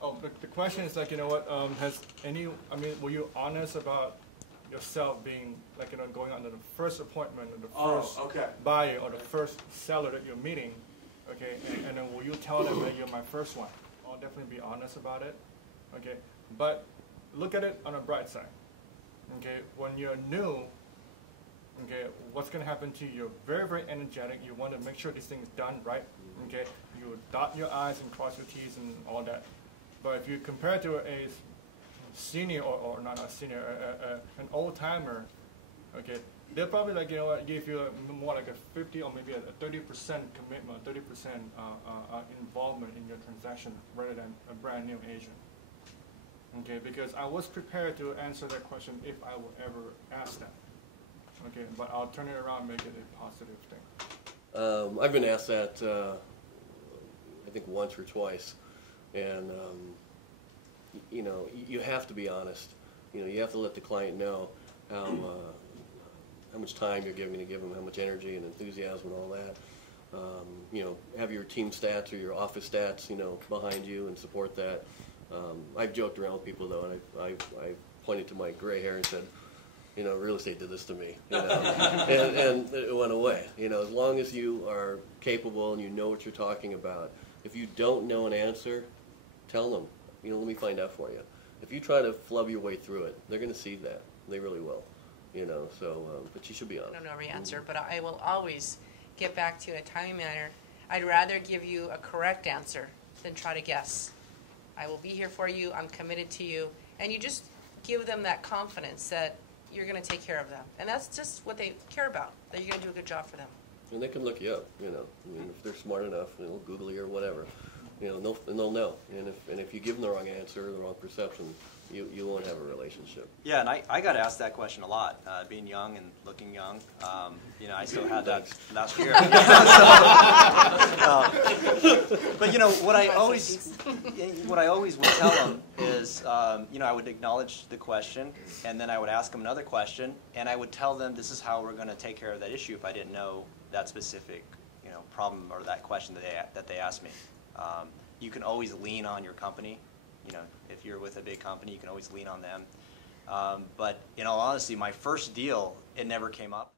Oh, the question is like, you know what, were you honest about yourself being, like, you know, going on to the first appointment or the first buyer or the first seller that you're meeting, okay, and then will you tell them that you're my first one? I'll definitely be honest about it, okay, but look at it on a bright side, okay, when you're new, okay, what's going to happen to you? You're very, very energetic, you want to make sure this thing is done right, okay, you dot your I's and cross your T's and all that. But if you compare it to a senior or not a senior, an old timer, okay, they'll probably, like, you know what, give you more like a 50 or maybe a 30% commitment, 30% involvement in your transaction rather than a brand new agent. Okay, because I was prepared to answer that question if I would ever ask that. Okay, but I'll turn it around and make it a positive thing. I've been asked that I think once or twice. And, you know, you have to be honest. You know, you have to let the client know how much time you're going to give them, how much energy and enthusiasm and all that. You know, have your team stats or your office stats, you know, behind you and support that. I've joked around with people, though, and I pointed to my gray hair and said, you know, real estate did this to me, you know, and it went away. You know, as long as you are capable and you know what you're talking about, if you don't know an answer, tell them, you know, let me find out for you. If you try to flub your way through it, they're going to see that. They really will, you know, so, but you should be honest. I don't know every answer, but I will always get back to you in a timely manner. I'd rather give you a correct answer than try to guess. I will be here for you, I'm committed to you, and you just give them that confidence that you're going to take care of them. And that's just what they care about, that you're going to do a good job for them. And they can look you up, you know, I mean, if they're smart enough, you know, Google you or whatever. You know, they'll know. And if you give them the wrong answer, the wrong perception, you won't have a relationship. Yeah, and I got asked that question a lot, being young and looking young. You know, I still had that last year. But you know, what I always would tell them is, you know, I would acknowledge the question, and then I would ask them another question, and I would tell them this is how we're going to take care of that issue if I didn't know that specific, you know, problem or that question that they asked me. You can always lean on your company. You know, if you're with a big company, you can always lean on them. But in all honesty, my first deal, it never came up.